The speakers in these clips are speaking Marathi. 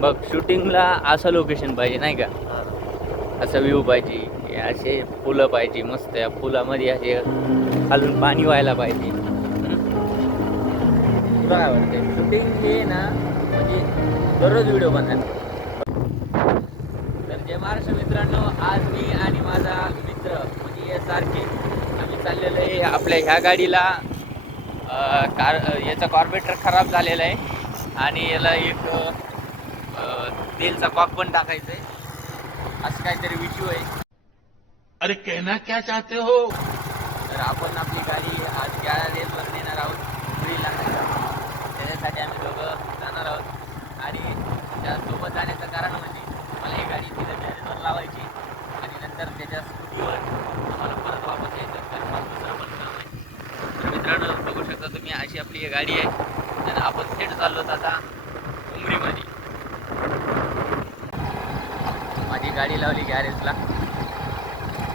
बघ शूटिंगला असं लोकेशन पाहिजे नाही का, असं व्ह्यू पाहिजे, हे असे फुलं पाहिजे मस्त, या फुलामध्ये असे खालून पाणी व्हायला पाहिजे. तुला काय वाटतंय शूटिंग हे ना, म्हणजे दररोज व्हिडिओ बनणार. तर जय महाराष्ट्र मित्रांनो, आज मी आणि माझा मित्र म्हणजे हे सारखे आम्ही चाललेलो आहे आपल्या ह्या गाडीला. याचा कार्बोरेटर खराब झालेला आहे आणि याला एक तेलचा कॉक पण टाकायचा आहे, असं काहीतरी विषय आहे. अरे कहना क्या चाहते हो? तर आपण आपली गाडी आज गॅरेजवर नेणार आहोत फ्रीला. त्याच्यासाठी आम्ही दोघं जाणार आहोत आणि त्यासोबत जाण्याचं कारण म्हणजे मला ही गाडी तिथं गॅरेजवर लावायची आणि नंतर त्याच्या स्कूटीवर आम्हाला परत वापस यायचं. तर मग दुसरं पण काम आहे. तर मित्रांनो बघू शकता तुम्ही, अशी आपली ही गाडी आहे आणि आपण थेट चाललो आता उमरीमध्ये. माझी गाडी लावली गॅरेजला.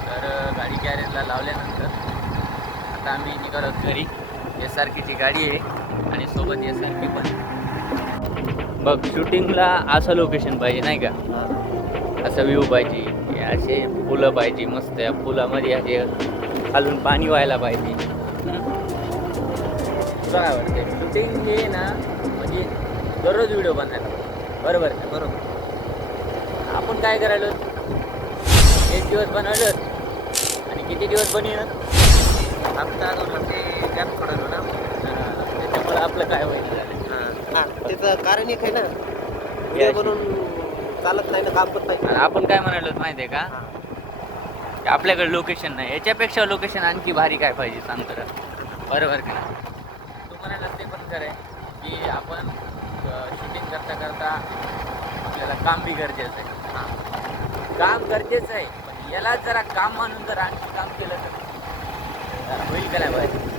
तर गाडी गॅरेजला लावल्यानंतर आता आम्ही निघालो घरी. SRKची गाडी आहे आणि सोबत SRK पण. बघ शूटिंगला असं लोकेशन पाहिजे नाही का, असं व्ह्यू पाहिजे, हे असे फुलं पाहिजे मस्त, या फुलामध्ये असे खालून पाणी व्हायला पाहिजे. तुला काय वाटतंय शूटिंग हे ना, म्हणजे दररोज व्हिडिओ बनणार बरोबर का? बरोबर. आपण काय करायलो, एक दिवस बनवलं आणि किती दिवस बनवलं, हप्ता 2 हप्ते गॅप पडलो ना. त्याच्यामुळे आपलं काय होईल झालं. त्याचं कारण एक आहे ना, व्हिडिओ बनवून चालत नाही ना, काम पण पाहिजे. आणि आपण काय म्हणालो माहिती आहे का, की आपल्याकडे लोकेशन नाही, याच्यापेक्षा लोकेशन आणखी भारी काय पाहिजे सांग तर, बरोबर का ना? तू म्हणाला ते पण खरं आहे की आपण शूटिंग करता करता आपल्याला काम बी गरजेचं आहे. काम गरजेचं आहे, पण याला जरा काम मानून जर आणखी काम केलं तर होईल का नाही पाहिजे.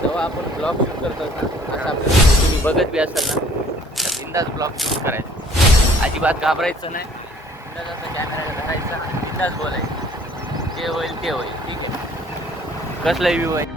जेव्हा आपण ब्लॉग शूट करतो ना, असं आपल्याला तुम्ही बघत बी असाल ना, तर बिंदास ब्लॉग शूट करायचं, अजिबात घाबरायचं नाही. बिंदास असं कॅमेरा धरायचा आणि बिंदास बोलायचं, जे होईल ते होईल, ठीक आहे. कसला व्ह्यू आहे